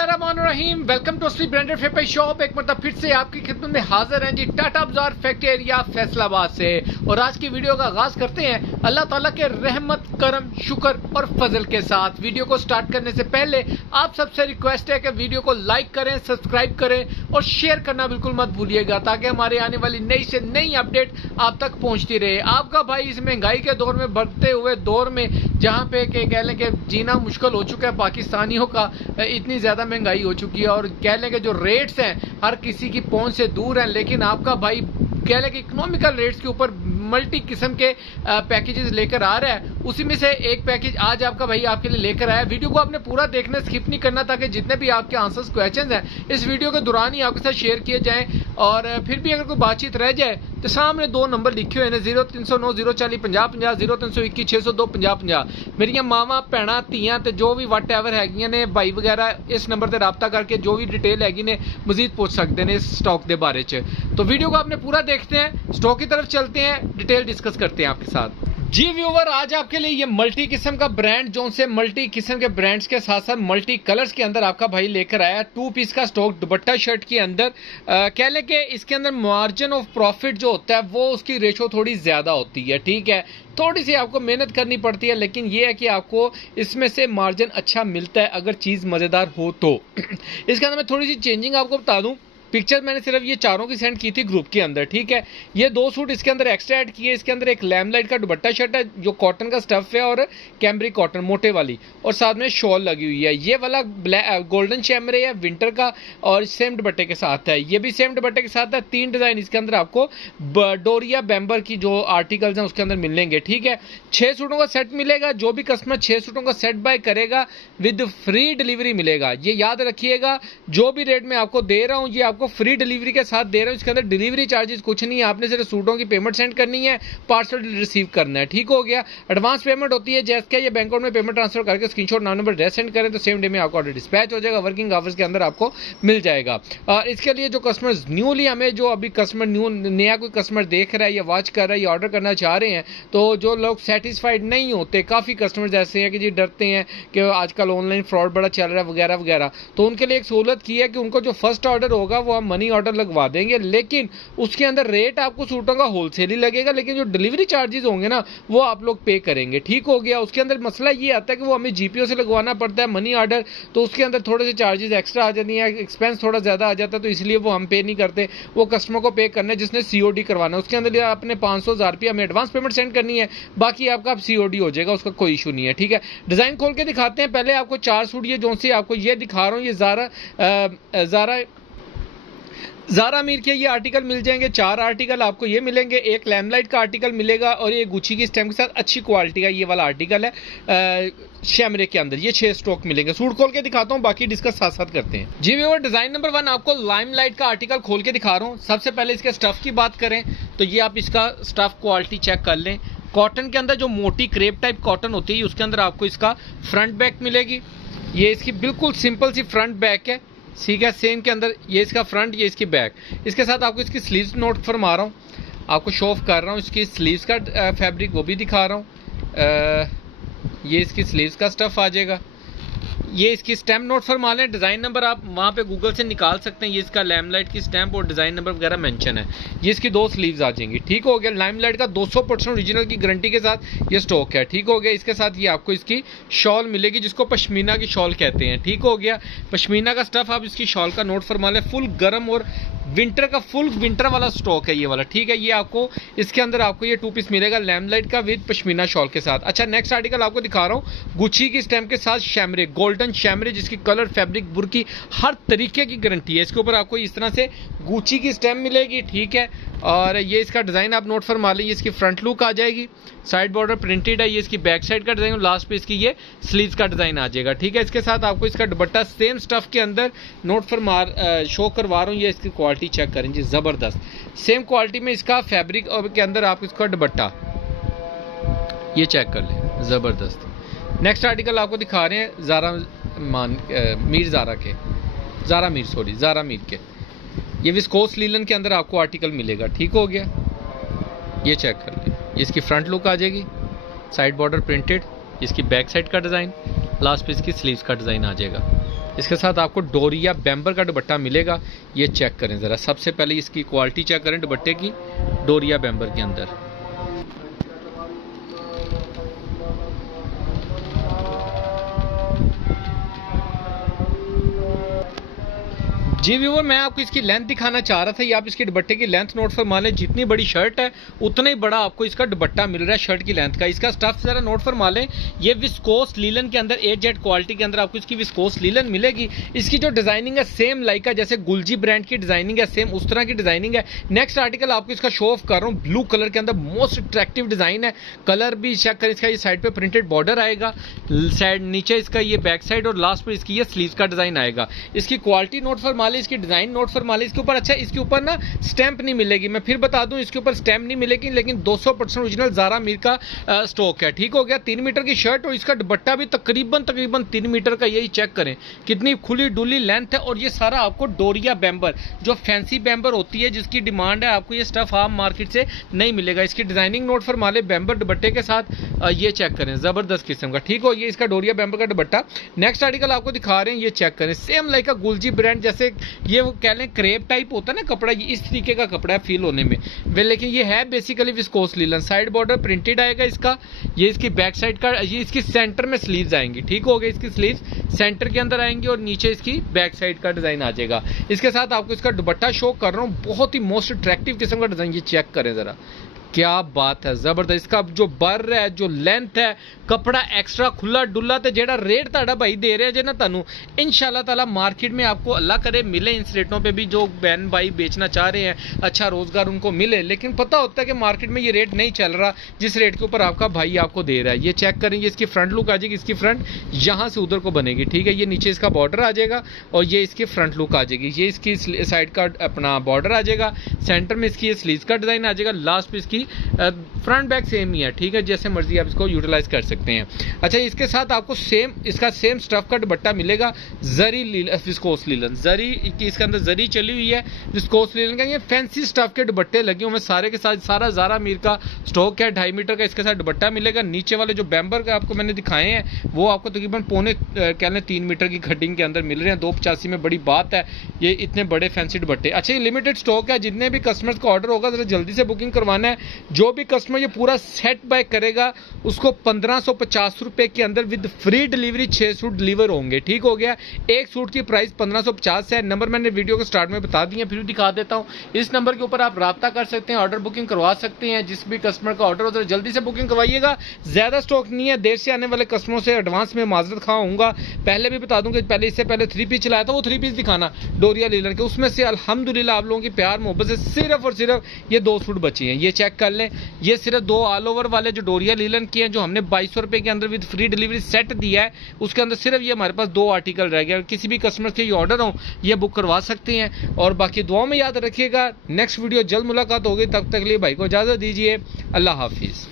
बिस्मिल्लाहिर्रहमानिर्रहीम। Welcome to असली branded फेपर shop. एक मतलब फिर से आपकी खिदमत में हाजिर हैं जी टाटा बाजार फैक्ट्री एरिया फैसलाबाद से। और आज की वीडियो का आगाज करते हैं अल्लाह ताला के रहमत करम शुक्र और फजल के साथ। वीडियो को स्टार्ट करने से पहले आप सबसे रिक्वेस्ट है कि वीडियो को लाइक करें, सब्सक्राइब करें और शेयर करना बिल्कुल मत भूलिएगा, ताकि हमारे आने वाली नई से नई अपडेट आप तक पहुंचती रहे। आपका भाई इस महंगाई के दौर में, बढ़ते हुए दौर में, जहां पे कह लें कि जीना मुश्किल हो चुका है पाकिस्तानियों का, इतनी ज्यादा महंगाई हो चुकी है और कह लें कि जो रेट्स हैं हर किसी की पहुंच से दूर हैं, लेकिन आपका भाई कह लें कि इकोनॉमिकल रेट्स के ऊपर मल्टी किस्म के पैकेजेस लेकर आ रहा है। उसी में से एक पैकेज आज आपका भाई आपके लिए लेकर आया। वीडियो को आपने पूरा देखना, स्किप नहीं करना, ताकि जितने भी आपके आंसर्स क्वेश्चंस हैं इस वीडियो के दौरान ही आपके साथ शेयर किए जाएं। और फिर भी अगर कोई बातचीत रह जाए तो सामने दो नंबर लिखे हुए हैं 0309 040 50 50 0321 602 50 50। मेरिया मावा भैणा धीयां ते जो भी वट एवर हैगियां ने भाई वगैरह इस नंबर से रब्ता करके जो भी डिटेल हैगी ने मजीद पूछ सकते हैं इस स्टॉक के बारे च। तो वीडियो को आपने पूरा देखते हैं, स्टॉक की तरफ चलते हैं, डिटेल डिस्कस करते हैं आपके साथ। जी व्यूवर, आज आपके लिए ये मल्टी किस्म का ब्रांड, जो से मल्टी किस्म के ब्रांड्स के साथ साथ मल्टी कलर्स के अंदर आपका भाई लेकर आया 2 पीस का स्टॉक दुपट्टा शर्ट के अंदर। कह लें कि इसके अंदर मार्जिन ऑफ प्रॉफिट जो होता है वो उसकी रेशो थोड़ी ज्यादा होती है, ठीक है। थोड़ी सी आपको मेहनत करनी पड़ती है, लेकिन ये है कि आपको इसमें से मार्जिन अच्छा मिलता है अगर चीज मजेदार हो तो। इसके अंदर मैं थोड़ी सी चेंजिंग आपको बता दूं। पिक्चर मैंने सिर्फ ये चारों की सेंड की थी ग्रुप के अंदर, ठीक है। ये 2 सूट इसके अंदर एक्स्ट्रा ऐड किए। इसके अंदर एक लैमलाइट का दुपट्टा शर्ट है जो कॉटन का स्टफ है और कैमरिक कॉटन मोटे वाली, और साथ में शॉल लगी हुई है। ये वाला गोल्डन शैमरे है विंटर का और सेम दुपट्टे के साथ है। ये भी सेम दुपट्टे के साथ है। 3 डिजाइन इसके अंदर आपको डोरिया बैम्बर की जो आर्टिकल्स हैं उसके अंदर मिलेंगे, ठीक है। 6 सूटों का सेट मिलेगा। जो भी कस्टमर 6 सूटों का सेट बाय करेगा विद फ्री डिलीवरी मिलेगा। ये याद रखिएगा, जो भी रेट में आपको दे रहा हूं ये आपको फ्री डिलीवरी के साथ दे रहे हो। इसके अंदर डिलीवरी चार्जेस कुछ नहीं है, आपने सिर्फ सूटों की पेमेंट सेंड करनी है, पार्सल रिसीव करना है, ठीक हो गया। एडवांस पेमेंट होती है जैसे ये बैंक अकाउंट में पेमेंट ट्रांसफर करके स्क्रीनशॉट नाम नंबर एड्रेस सेंड करें तो सेम डे में आपको ऑर्डर डिस्पैच हो जाएगा, वर्किंग आवर्स के अंदर आपको मिल जाएगा। और इसके लिए जो कस्टमर्स न्यूली, हमें जो अभी कस्टमर नया कोई कस्टमर देख रहा है या वॉच कर रहा है या ऑर्डर करना चाह रहे हैं, तो जो लोग सेटिस्फाइड नहीं होते, काफी कस्टमर्स ऐसे हैं कि जी डरते हैं कि आजकल ऑनलाइन फ्रॉड बड़ा चल रहा है वगैरह वगैरह, तो उनके लिए एक सहूलत की है कि उनको जो फर्स्ट ऑर्डर होगा वो हम मनी ऑर्डर लगवा देंगे, लेकिन उसके अंदर रेट आपको सूटों का होलसेल ही लगेगा, लेकिन जो डिलीवरी चार्जेस होंगे ना वो आप लोग पे करेंगे, ठीक हो गया। उसके अंदर मसला ये आता है कि वो हमें जीपीओ से लगवाना पड़ता है मनी ऑर्डर, तो उसके अंदर थोड़े से चार्जेस एक्स्ट्रा आ जाती है, एक्सपेंस थोड़ा ज्यादा आ जाता है, तो इसलिए वो हम पे नहीं करते, वो कस्टमर को पे करना है जिसने सीओडी करवाना है। उसके अंदर आपने 500 रुपया हमें एडवांस पेमेंट सेंड करनी है, बाकी आपका सीओडी हो जाएगा, उसका कोई इशू नहीं है, ठीक है। डिजाइन खोल के दिखाते हैं। पहले आपको 4 सूट ये जो से आपको ये दिखा रहा हूँ, ये ज़ारा मीर के ये आर्टिकल मिल जाएंगे। 4 आर्टिकल आपको ये मिलेंगे। एक लैमलाइट का आर्टिकल मिलेगा और ये गुची की स्टैम्प के साथ अच्छी क्वालिटी का ये वाला आर्टिकल है शैमरे के अंदर। ये 6 स्टॉक मिलेंगे। सूट खोल के दिखाता हूँ, बाकी डिस्कस साथ साथ करते हैं। जी व्यूअर, डिजाइन नंबर 1 आपको लाइमलाइट का आर्टिकल खोल के दिखा रहा हूँ। सबसे पहले इसके स्टफ की बात करें तो ये आप इसका स्टफ क्वालिटी चेक कर लें। कॉटन के अंदर जो मोटी क्रेप टाइप कॉटन होती है उसके अंदर आपको इसका फ्रंट बैक मिलेगी। ये इसकी बिल्कुल सिंपल सी फ्रंट बैक है, ठीक है। सेम के अंदर ये इसका फ्रंट, ये इसकी बैक। इसके साथ आपको इसकी स्लीव्स नोट फरमा रहा हूँ, आपको शो ऑफ कर रहा हूँ। इसकी स्लीव्स का फैब्रिक वो भी दिखा रहा हूँ। ये इसकी स्लीव्स का स्टफ आ जाएगा। ये इसकी स्टैम्प नोट फरमा लें। डिज़ाइन नंबर आप वहाँ पे गूगल से निकाल सकते हैं। ये इसका लैमलाइट की स्टैम्प और डिज़ाइन नंबर वगैरह मेंशन है। ये इसकी 2 स्लीव्स आ जाएंगी, ठीक हो गया। लाइमलाइट का 200% ओरिजिनल की गारंटी के साथ ये स्टॉक है, ठीक हो गया। इसके साथ ये आपको इसकी शॉल मिलेगी जिसको पश्मीना की शॉल कहते हैं, ठीक हो गया। पश्मीना का स्टफ आप इसकी शॉल का नोट फरमा लें। फुल गर्म और विंटर का, फुल विंटर वाला स्टॉक है ये वाला, ठीक है। ये आपको इसके अंदर आपको ये 2 पीस मिलेगा लैमलाइट का विद पश्मीना शॉल के साथ। अच्छा, नेक्स्ट आर्टिकल आपको दिखा रहा हूँ गुची की स्टैम्प के साथ शैमरे, गोल्डन शैमरे, जिसकी कलर, फैब्रिक, बुरकी हर तरीके की गारंटी है। इसके ऊपर आपको इस तरह से गुची की स्टैम्प मिलेगी, ठीक है। और ये इसका डिज़ाइन आप नोट फरमा लीजिए। इसकी फ्रंट लुक आ जाएगी, साइड बॉर्डर प्रिंटेड है। ये इसकी बैक साइड का डिज़ाइन और लास्ट पे इसकी ये स्लीव्स का डिज़ाइन आ जाएगा, ठीक है। इसके साथ आपको इसका दुपट्टा सेम स्टफ के अंदर नोट फरमा शो करवा रहा हूँ। ये इसकी क्वालिटी चेक करें जी, ज़बरदस्त सेम क्वालिटी में इसका फैब्रिक और के अंदर आप इसका दुपट्टा ये चेक कर लें, ज़बरदस्त। नेक्स्ट आर्टिकल आपको दिखा रहे हैं ज़ारा मीर के। ये विस्कोस लीलन के अंदर आपको आर्टिकल मिलेगा, ठीक हो गया। ये चेक कर लें। ये इसकी फ्रंट लुक आ जाएगी, साइड बॉर्डर प्रिंटेड, इसकी बैक साइड का डिज़ाइन, लास्ट पे इसकी स्लीव्स का डिज़ाइन आ जाएगा। इसके साथ आपको डोरिया बैम्बर का दुपट्टा मिलेगा। ये चेक करें ज़रा, सबसे पहले इसकी क्वालिटी चेक करें दुपट्टे की, डोरिया बैम्बर के अंदर। जी व्यूअर, मैं आपको इसकी लेंथ दिखाना चाह रहा था। ये आप इसके दुपट्टे की लेंथ नोट फरमा लें, जितनी बड़ी शर्ट है उतना ही बड़ा आपको इसका दुपट्टा मिल रहा है शर्ट की लेंथ का। इसका स्टफ जरा नोट फरमा लें, ये विस्कोस लीलन के अंदर AZ क्वालिटी के अंदर आपको इसकी विस्कोस लीलन मिलेगी। इसकी जो डिजाइनिंग है सेम लाइका जैसे गुलजी ब्रांड की डिजाइनिंग है, सेम उस तरह की डिजाइनिंग है। नेक्स्ट आर्टिकल आपको इसका शो ऑफ कर रहा हूँ, ब्लू कलर के अंदर मोस्ट अट्रैक्टिव डिजाइन है। कलर भी चेक करें, इसका ये साइड पे प्रिंटेड बॉर्डर आएगा, साइड नीचे इसका ये बैक साइड और लास्ट पर इसकी ये स्लीव का डिजाइन आएगा। इसकी क्वालिटी नोट फरमा लें, इसकी डिजाइन नोट फरमा लें। इसके ऊपर अच्छा, इसके ऊपर ना स्टैंप नहीं मिलेगी, मैं फिर बता दूं, इसके ऊपर स्टैंप नहीं मिलेगी, लेकिन 200% ओरिजिनल ज़ारा मीर का स्टॉक है। ठीक हो गया। 3 मीटर की शर्ट और इसका दुपट्टा भी तकरीबन 3 मीटर का, यही चेक करें कितनी खुली डुली लेंथ है। और ये सारा आपको डोरिया बैम्बर, जो फैंसी बैम्बर होती है जिसकी डिमांड है, आपको ये स्टफ आम मार्केट से नहीं मिलेगा। इसकी डिजाइनिंग नोट फरमा ले, बैम्बर दुपट्टे के साथ, ये चेक करें, जबरदस्त किस्म का। ठीक हो, ये इसका डोरिया बैम्बर का दुपट्टा। नेक्स्ट आर्टिकल आपको दिखा रहे हैं, ये चेक करें, सेम लाइक का गुलजी ब्रांड जैसे ये कह लें क्रेप टाइप होता है ना कपड़ा, ये इस तरीके का कपड़ा है फील होने में, लेकिन ये है basically viscose linen. Side border printed आएगा इसका, ये इसकी बैक साइड का, ये इसकी सेंटर में स्लीव्स आएंगी। ठीक हो गया, इसकी स्लीव्स सेंटर के अंदर आएंगी और नीचे इसकी बैक साइड का डिजाइन आ जाएगा। इसके साथ आपको इसका दुपट्टा शो कर रहा हूँ, बहुत ही मोस्ट अट्रैक्टिव किस्म का डिजाइन। ये चेक करें जरा, क्या बात है, जबरदस्त। इसका जो बर है, जो लेंथ है, कपड़ा एक्स्ट्रा खुला डुला, तो जेड़ा रेट ताड़ा भाई दे रहे जे ना तानू, इंशाल्लाह ताला मार्केट में आपको अल्लाह करे मिले इन रेटों पे भी, जो बहन भाई बेचना चाह रहे हैं, अच्छा रोजगार उनको मिले। लेकिन पता होता है कि मार्केट में ये रेट नहीं चल रहा जिस रेट के ऊपर आपका भाई आपको दे रहा है। ये चेक करेंगे, इसकी फ्रंट लुक आ जाएगी, इसकी फ्रंट यहाँ से उधर को बनेगी। ठीक है, ये नीचे इसका बॉर्डर आ जाएगा और ये इसकी फ्रंट लुक आ जाएगी। ये इसकी साइड का अपना बॉर्डर आ जाएगा, सेंटर में इसकी स्लीव का डिजाइन आ जाएगा, लास्ट पे इसकी फ्रंट बैक सेम ही है। ठीक है, जैसे मर्जी आप इसको यूटिलाइज कर सकते हैं। अच्छा, इसके साथ आपको इसका सेम स्टफ का दुपट्टा मिलेगा, जरी विस्कोस लीलन, जरी इसके अंदर जरी चली हुई है, विस्कोस लीलन का। ये फैंसी स्टफ के दुपट्टे लगे हुए सारे के साथ, सारा ज़ारा मीर का स्टॉक है। 2.5 मीटर का इसके साथ दुपट्टा मिलेगा। नीचे वाले जो बैम्बर का आपको मैंने दिखाए हैं वो आपको तकरीबन पौने कह लें 3 मीटर की कटिंग के अंदर मिल रहे हैं। 285 में बड़ी बात है, ये इतने बड़े फैंसी दुपट्टे। अच्छा, ये लिमिटेड स्टॉक है, जितने भी कस्टमर्स का ऑर्डर होगा जरा जल्दी से बुकिंग करवाना है। जो भी कस्टमर ये पूरा सेट बाय करेगा उसको 1550 रुपए के अंदर with free delivery 6 suit deliver होंगे। ठीक हो गया, एक सूट की प्राइस 1550 है। नंबर मैंने वीडियो के स्टार्ट में बता दिया, फिर दिखा देता हूं। इस नंबर के ऊपर आप राब्ता कर सकते हैं, ऑर्डर बुकिंग करवा सकते हैं। जिस भी कस्टमर का ऑर्डर हो तो जल्दी से बुकिंग करवाइएगा, ज्यादा स्टॉक नहीं है। देर से आने वाले कस्टमरों से एडवांस में माजरत खाऊंगा। पहले भी बता दूं कि पहले इससे पहले 3 पीस चलाया था, वो 3 पीस दिखाना डोरिया लीलन के, उसमें से अल्हम्दुलिल्लाह आप लोगों की प्यार मोहब्बत से सिर्फ और सिर्फ ये 2 सूट बचे हैं। ये चेक कर लें, ये सिर्फ 2 ऑल ओवर वाले जो डोरिया लीलन के हैं, जो हमने 2200 रुपए के अंदर विद फ्री डिलीवरी सेट दिया है, उसके अंदर सिर्फ ये हमारे पास 2 आर्टिकल रह गया। किसी भी कस्टमर के ये ऑर्डर हो, ये बुक करवा सकते हैं। और बाकी दुआ में याद रखिएगा, नेक्स्ट वीडियो जल्द मुलाकात होगी, तब तक लिए भाई को इजाजत दीजिए। अल्लाह हाफिज।